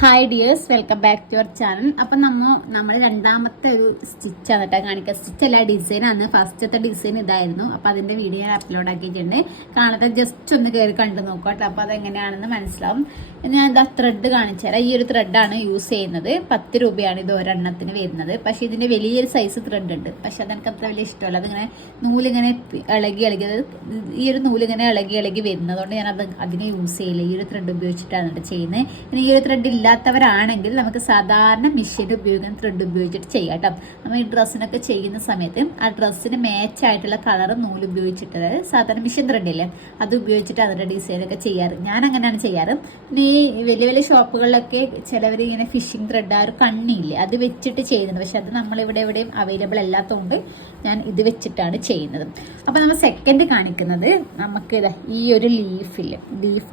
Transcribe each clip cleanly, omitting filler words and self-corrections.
Hi dears, welcome back to your channel. അപ്പം നമ്മൾ രണ്ടാമത്തെ ഒരു സ്റ്റിച്ചാണ് കേട്ടോ കാണിക്കുക. സ്റ്റിച്ചല്ല, ഡിസൈനാണ്. ഫസ്റ്റത്തെ ഡിസൈൻ ഇതായിരുന്നു. അപ്പം അതിൻ്റെ വീഡിയോ ഞാൻ അപ്ലോഡ് ആക്കിയിട്ടുണ്ട്. കാണാതെ ജസ്റ്റ് ഒന്ന് കയറി കണ്ടു നോക്കാം കേട്ടോ. അപ്പോൾ അതെങ്ങനെയാണെന്ന് മനസ്സിലാവും. ഞാൻ ഇതാ ത്രെഡ് കാണിച്ചു തരാം. ഈ ഒരു ത്രെഡാണ് യൂസ് ചെയ്യുന്നത്. 10 രൂപയാണ് ഇത് ഒരെണ്ണത്തിന് വരുന്നത്. പക്ഷേ ഇതിൻ്റെ വലിയൊരു സൈസ് ത്രെഡ് ഉണ്ട്. പക്ഷെ അതെനിക്ക് അത്ര വലിയ ഇഷ്ടമല്ല. അതിങ്ങനെ നൂലിങ്ങനെ ഇളകി ഈ ഒരു നൂലിങ്ങനെ ഇളകി വരുന്നതുകൊണ്ട് ഞാൻ അതിനെ യൂസ് ചെയ്യില്ല. ഈ ഒരു ത്രെഡ് ഉപയോഗിച്ചിട്ടാണ് ചെയ്യുന്നത്. ഇനി ഈ ഒരു ത്രെഡ് ഇല്ലാത്തവരാണെങ്കിൽ നമുക്ക് സാധാരണ മെഷീൻ ഉപയോഗിക്കുന്ന ത്രെഡ് ഉപയോഗിച്ചിട്ട് ചെയ്യാം കേട്ടോ. നമ്മൾ ഈ ഡ്രസ്സിനൊക്കെ ചെയ്യുന്ന സമയത്ത് ആ ഡ്രസ്സിന് മാച്ച് ആയിട്ടുള്ള കളർ നൂല് ഉപയോഗിച്ചിട്ട്, സാധാരണ മെഷീൻ ത്രെഡ് ഇല്ലേ, അത് ഉപയോഗിച്ചിട്ട് അതിൻ്റെ ഡിസൈനൊക്കെ ചെയ്യാറ്. ഞാൻ അങ്ങനെയാണ് ചെയ്യാറ്. പിന്നെ ഈ വലിയ വലിയ ഷോപ്പുകളിലൊക്കെ ചിലവർ ഇങ്ങനെ ഫിഷിംഗ് ത്രെഡ്, ആ ഒരു കണ്ണിയില്ലേ, അത് വെച്ചിട്ട് ചെയ്യുന്നുണ്ട്. പക്ഷെ അത് നമ്മളിവിടെ എവിടെയും അവൈലബിൾ അല്ലാത്തതുകൊണ്ട് ഞാൻ ഇത് വെച്ചിട്ടാണ് ചെയ്യുന്നത്. അപ്പോൾ നമ്മൾ സെക്കൻഡ് കാണിക്കുന്നത് നമുക്ക് ഈ ഒരു ലീഫ്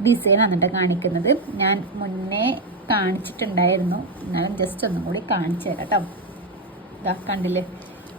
ഡിസൈൻ ആണ് കാണിക്കുന്നത്. ഞാൻ മുന്നേ കാണിച്ചിട്ടുണ്ടായിരുന്നു, എന്നാലും ജസ്റ്റ് ഒന്നും കൂടി കാണിച്ചു തരാം കേട്ടോ. ഇതാ കണ്ടില്ലേ,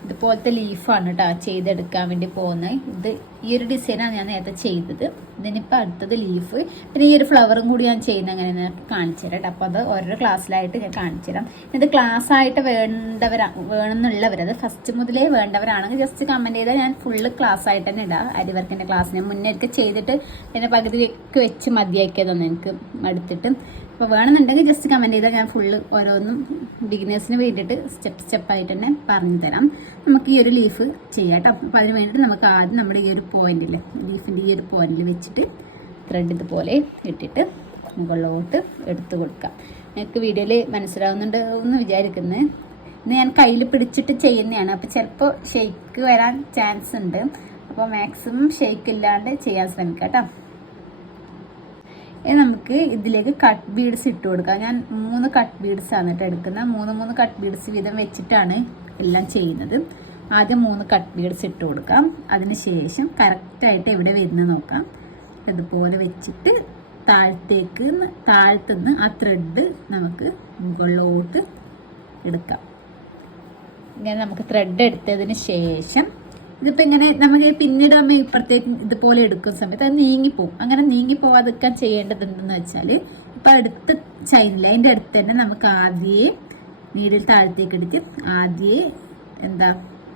ഇതുപോലത്തെ ലീഫാണ് കേട്ടോ ചെയ്തെടുക്കാൻ വേണ്ടി പോകുന്നത്. ഈ ഒരു ഡിസൈനാണ് ഞാൻ നേരത്തെ ചെയ്തത്. ഇതിനിപ്പോൾ അടുത്തത് ലീഫ്, പിന്നെ ഈ ഒരു ഫ്ലവറും കൂടി ഞാൻ ചെയ്യുന്ന അങ്ങനെ കാണിച്ചു തരാം കേട്ടോ. അപ്പോൾ അത് ഓരോ ക്ലാസ്സിലായിട്ട് ഞാൻ കാണിച്ചു തരാം. ഇത് ക്ലാസ് ആയിട്ട് വേണമെന്നുള്ളവർ, അത് ഫസ്റ്റ് മുതലേ വേണ്ടവരാണെങ്കിൽ ജസ്റ്റ് കമൻറ്റ് ചെയ്താൽ ഞാൻ ഫുള്ള് ക്ലാസ് ആയിട്ട് തന്നെ ഇടാം. അരിവർക്കിൻ്റെ ക്ലാസ് ഞാൻ മുന്നേ ഒക്കെ ചെയ്തിട്ട് പിന്നെ പകുതിയൊക്കെ വെച്ച് മതിയാക്കിയതാണ് എനിക്ക് മടുത്തിട്ട്. അപ്പോൾ വേണമെന്നുണ്ടെങ്കിൽ ജസ്റ്റ് കമൻറ്റ് ചെയ്താൽ ഞാൻ ഫുള്ള് ഓരോന്നും ബിഗിനേഴ്സിന് വേണ്ടിയിട്ട് സ്റ്റെപ്പായിട്ട് തന്നെ പറഞ്ഞു തരാം. നമുക്ക് ഈ ഒരു ലീഫ് ചെയ്യാം കേട്ടോ. അപ്പോൾ അതിന് വേണ്ടിയിട്ട് നമുക്ക് ആദ്യം നമ്മുടെ ഈ ഒരു പോയിന്റിൽ, ലീഫിൻ്റെ ഈ ഒരു പോയിന്റിൽ വെച്ചിട്ട് ത്രെഡ് ഇതുപോലെ ഇട്ടിട്ട് മുകളിലോട്ട് എടുത്ത് കൊടുക്കാം. നിങ്ങൾക്ക് വീഡിയോയിൽ മനസ്സിലാവുന്നുണ്ട് എന്ന് വിചാരിക്കുന്നത്. ഇന്ന് ഞാൻ കയ്യിൽ പിടിച്ചിട്ട് ചെയ്യുന്നതാണ്. അപ്പോൾ ചിലപ്പോൾ ഷെയ്ക്ക് വരാൻ ചാൻസ് ഉണ്ട്. അപ്പോൾ മാക്സിമം ഷെയ്ക്ക് ഇല്ലാണ്ട് ചെയ്യാൻ ശ്രമിക്കാം കേട്ടോ. നമുക്ക് ഇതിലേക്ക് കട്ട് ബീഡ്സ് ഇട്ട് കൊടുക്കാം. ഞാൻ 3 കട്ട് ബീഡ്സ് ആണ് കേട്ടോ എടുക്കുന്നത്. 3 കട്ട് ബീഡ്സ് വീതം വെച്ചിട്ടാണ് എല്ലാം ചെയ്യുന്നത്. ആദ്യം 3 കട്ട് ബീഡ്സ് ഇട്ട് കൊടുക്കാം. അതിനുശേഷം കറക്റ്റായിട്ട് എവിടെ വരുന്നത് നോക്കാം. ഇതുപോലെ വെച്ചിട്ട് താഴത്തുനിന്ന് ആ ത്രെഡ് നമുക്ക് മുകളിലോട്ട് എടുക്കാം. ഇങ്ങനെ നമുക്ക് ത്രെഡ് എടുത്തതിന് ശേഷം ഇതിപ്പോൾ ഇങ്ങനെ നമുക്ക് പിന്നീട് നമ്മൾ ഇപ്പുറത്തേക്ക് ഇതുപോലെ എടുക്കുന്ന സമയത്ത് അത് നീങ്ങിപ്പോവും. അങ്ങനെ നീങ്ങിപ്പോവാതിരിക്കാൻ ചെയ്യേണ്ടതുണ്ടെന്ന് വെച്ചാൽ ഇപ്പം അടുത്ത ചൈനില്ല, അതിൻ്റെ അടുത്ത് തന്നെ നമുക്ക് ആദ്യം നീഡിൽ താഴത്തേക്ക് എടുത്ത്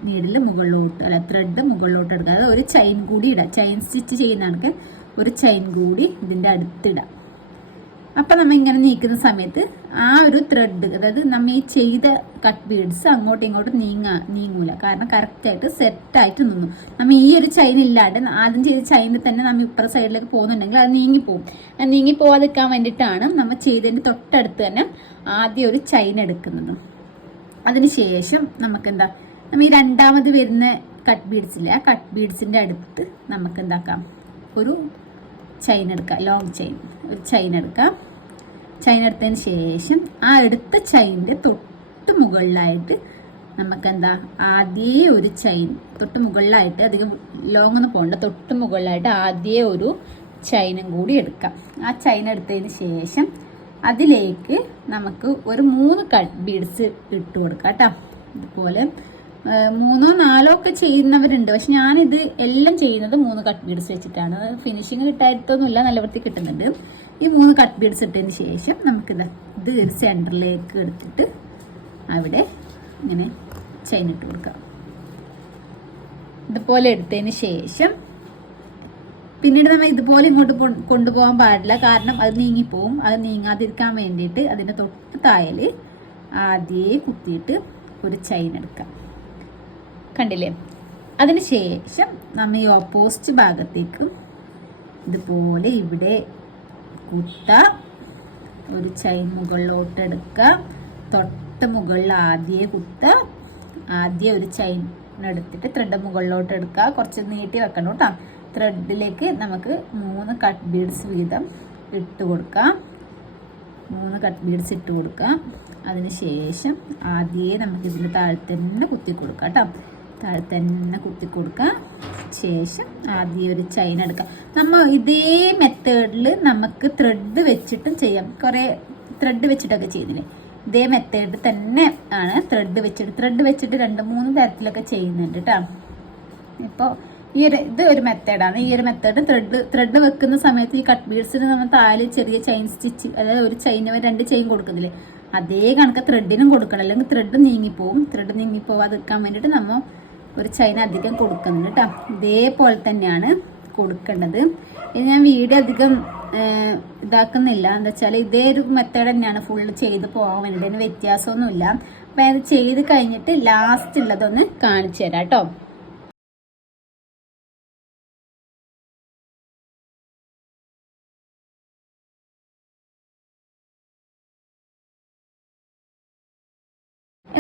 നീഡിൽ മുകളിലോട്ട് ത്രെഡ് മുകളിലോട്ട് എടുക്കുക. അത് ഒരു ചൈൻ കൂടി ഇടാം. ചൈൻ സ്റ്റിച്ച് ചെയ്യുന്നതാണെങ്കിൽ ഒരു ചൈൻ കൂടി ഇതിൻ്റെ അടുത്തിടാം. അപ്പം നമ്മൾ ഇങ്ങനെ നീക്കുന്ന സമയത്ത് ആ ഒരു ത്രെഡ്, അതായത് നമ്മൾ ഈ ചെയ്ത കട്ട് ബീഡ്സ് അങ്ങോട്ടും ഇങ്ങോട്ടും നീങ്ങൂല. കാരണം കറക്റ്റായിട്ട് സെറ്റായിട്ട് നിന്നു. നമ്മൾ ഈ ഒരു ചൈൻ ഇല്ലാണ്ട് ആദ്യം ചെയ്ത ചൈനിൽ തന്നെ നമ്മൾ ഇപ്പുറ സൈഡിലേക്ക് പോകുന്നുണ്ടെങ്കിൽ അത് നീങ്ങിപ്പോവും. നീങ്ങിപ്പോവാതിരിക്കാൻ വേണ്ടിയിട്ടാണ് നമ്മൾ ചെയ്തതിൻ്റെ തൊട്ടടുത്ത് തന്നെ ആദ്യം ഒരു ചൈൻ എടുക്കുന്നത്. അതിനുശേഷം നമുക്കെന്താ, നമ്മൾ ഈ രണ്ടാമത് വരുന്ന കട്ട് ബീഡ്സ് ഇല്ലേ, ആ കട്ട് ബീഡ്സിൻ്റെ അടുത്ത് നമുക്ക് എന്താക്കാം, ഒരു ചൈൻ എടുക്കാം. ലോങ് ചൈൻ, ഒരു ചൈൻ എടുക്കാം. ചൈൻ എടുത്തതിന് ശേഷം ആ എടുത്ത ചൈനിൻ്റെ തൊട്ട് മുകളിലായിട്ട് നമുക്കെന്താ, ആദ്യമേ ഒരു ചൈൻ തൊട്ട് മുകളിലായിട്ട്, അധികം ലോങ് ഒന്നും പോകണ്ട, തൊട്ട് മുകളിലായിട്ട് ആദ്യമേ ഒരു ചൈനും കൂടി എടുക്കാം. ആ ചൈൻ എടുത്തതിന് ശേഷം അതിലേക്ക് നമുക്ക് ഒരു 3 കട്ട് ബീഡ്സ് ഇട്ട് കൊടുക്കാം കേട്ടോ. ഇതുപോലെ 3 or 4 ഒക്കെ ചെയ്യുന്നവരുണ്ട്. പക്ഷെ ഞാനിത് എല്ലാം ചെയ്യുന്നത് 3 കട്ട് ബീഡ്സ് വെച്ചിട്ടാണ്. ഫിനിഷിങ് കിട്ടായിട്ടൊന്നുമില്ല, നല്ല വൃത്തി കിട്ടുന്നുണ്ട്. ഈ 3 കട്ട് ബീഡ്സ് ഇട്ടതിന് ശേഷം നമുക്കിത് ഒരു സെൻറ്ററിലേക്ക് എടുത്തിട്ട് അവിടെ ഇങ്ങനെ ചൈൻ ഇട്ട് കൊടുക്കാം. ഇതുപോലെ എടുത്തതിന് ശേഷം പിന്നീട് നമ്മൾ ഇതുപോലെ ഇങ്ങോട്ട് കൊണ്ടുപോകാൻ പാടില്ല. കാരണം അത് നീങ്ങിപ്പോവും. അത് നീങ്ങാതിരിക്കാൻ വേണ്ടിയിട്ട് അതിൻ്റെ തൊട്ട് താഴെ ആദ്യമേ കുത്തിയിട്ട് ഒരു ചൈൻ എടുക്കാം. കണ്ടില്ലേ? അതിനുശേഷം നമ്മൾ ഈ ഓപ്പോസിറ്റ് ഭാഗത്തേക്ക് ഇതുപോലെ ഇവിടെ ഒരു ചൈൻ മുകളിലോട്ട് എടുക്കുക. തൊട്ട് മുകളിൽ ആദ്യം ഒരു ചൈൻ എടുത്തിട്ട് ത്രെഡ് മുകളിലോട്ട് എടുക്കുക. കുറച്ച് നീട്ടി വെക്കണം കേട്ടോ. ത്രെഡിലേക്ക് നമുക്ക് 3 കട്ട് ബീഡ്സ് വീതം ഇട്ട് കൊടുക്കാം. 3 കട്ട് ബീഡ്സ് ഇട്ട് കൊടുക്കാം. അതിനുശേഷം ആദ്യമേ നമുക്ക് ഇതിൻ്റെ താഴെ തന്നെ കുത്തി കൊടുക്കാം കേട്ടോ. താഴെ തന്നെ കുത്തി കൊടുക്കാം. ശേഷം ആദ്യം ഒരു ചൈൻ എടുക്കാം. നമ്മൾ ഇതേ മെത്തേഡിൽ നമുക്ക് ത്രെഡ് വെച്ചിട്ടും ചെയ്യാം. കുറേ ത്രെഡ് വെച്ചിട്ടൊക്കെ ചെയ്യുന്നില്ലേ, ഇതേ മെത്തേഡ് തന്നെ ആണ് ത്രെഡ് വെച്ചിട്ട് 2-3 തരത്തിലൊക്കെ ചെയ്യുന്നുണ്ട് കേട്ടോ. ഇപ്പോൾ ഇത് ഒരു മെത്തേഡാണ്. ഈ ഒരു മെത്തേഡ് ത്രെഡ് വെക്കുന്ന സമയത്ത് ഈ കട്ട് ബീഡ്സിന് നമ്മൾ താഴെ ചെറിയ ചെയിൻ സ്റ്റിച്ച്, അതായത് ഒരു ചെയിന് 2 ചെയിൻ കൊടുക്കുന്നില്ലേ, അതേ കണക്ക് ത്രെഡിനും കൊടുക്കണം, അല്ലെങ്കിൽ ത്രെഡ് നീങ്ങിപ്പോവാതിരിക്കാൻ വേണ്ടിയിട്ട് നമ്മൾ ഒരു ചെയിൻ അധികം കൊടുക്കുന്നുണ്ട് കേട്ടോ. ഇതേപോലെ തന്നെയാണ് കൊടുക്കേണ്ടത്. ഇത് ഞാൻ വീഡിയോ അധികം ഇതാക്കുന്നില്ല, എന്താ വെച്ചാൽ ഇതേ ഒരു മെത്തേഡ് തന്നെയാണ് ഫുള്ള് ചെയ്ത് പോകാൻ വേണ്ടിയിട്ട്, അതിന് വ്യത്യാസമൊന്നുമില്ല. അപ്പം അത് ചെയ്ത് കഴിഞ്ഞിട്ട് ലാസ്റ്റ് ഉള്ളതൊന്ന് കാണിച്ചു തരാം കേട്ടോ.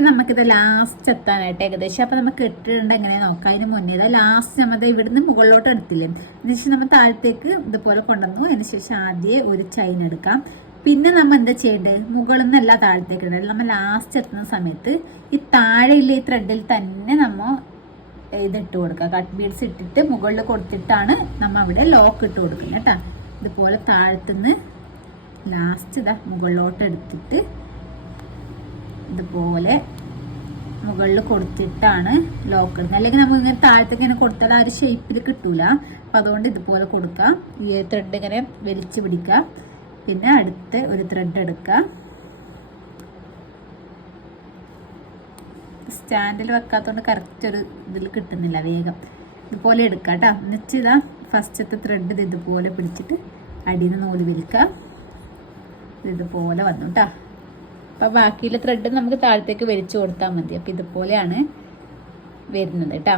നമുക്കിത് ലാസ്റ്റ് എത്താനായിട്ട് ഏകദേശം. അപ്പം നമുക്ക് ഇട്ടിട്ടുണ്ട് എങ്ങനെ നോക്കാം. അതിന് മുന്നേ ലാസ്റ്റ് നമ്മൾ ഇവിടുന്ന് മുകളിലോട്ട് എടുത്തില്ലേ, അതിനുശേഷം നമ്മൾ താഴത്തേക്ക് ഇതുപോലെ കൊണ്ടുവന്നു. അതിനുശേഷം ആദ്യം ഒരു ചെയിൻ എടുക്കാം. പിന്നെ നമ്മൾ എന്താ ചെയ്യേണ്ടത്, മുകളിൽ നിന്നല്ല താഴത്തേക്ക് ഇടേണ്ടത്. നമ്മൾ ലാസ്റ്റ് എത്തുന്ന സമയത്ത് ഈ താഴെയുള്ള ഈ ത്രെഡിൽ തന്നെ നമ്മൾ ഇതിട്ട് കൊടുക്കുക. കട്ട് ബീഡ്സ് ഇട്ടിട്ട് മുകളിൽ കൊടുത്തിട്ടാണ് നമ്മൾ അവിടെ ലോക്ക് ഇട്ട് കൊടുക്കുന്നത് കേട്ടോ. ഇതുപോലെ താഴത്തുനിന്ന് ലാസ്റ്റ് മുകളിലോട്ട് എടുത്തിട്ട് ഇതുപോലെ മുകളിൽ കൊടുത്തിട്ടാണ് ലോക്ക് ഇടുന്നത്. അല്ലെങ്കിൽ നമ്മൾ ഇങ്ങനെ താഴത്തേക്ക് ഇങ്ങനെ കൊടുത്താൽ ആ ഒരു ഷേപ്പിൽ കിട്ടൂല. അപ്പം അതുകൊണ്ട് ഇതുപോലെ കൊടുക്കാം. ഈ ത്രെഡ് ഇങ്ങനെ വലിച്ചു പിടിക്കുക. പിന്നെ അടുത്ത് ഒരു ത്രെഡ് എടുക്കുക. സ്റ്റാൻഡിൽ വെക്കാത്തതുകൊണ്ട് കറക്റ്റ് ഒരു ഇതിൽ കിട്ടുന്നില്ല, വേഗം ഇതുപോലെ എടുക്കുക കേട്ടോ. എന്നിട്ട് ഫസ്റ്റത്തെ ത്രെഡ് ഇതുപോലെ പിടിച്ചിട്ട് അടിയിൽ നിന്ന് നൂല് വലിക്കുക. ഇതുപോലെ വന്നു കേട്ടോ. അപ്പോൾ ബാക്കിയുള്ള ത്രെഡ് നമുക്ക് താഴത്തേക്ക് വലിച്ചു കൊടുത്താൽ മതി. അപ്പോൾ ഇതുപോലെയാണ് വരുന്നത് കേട്ടോ.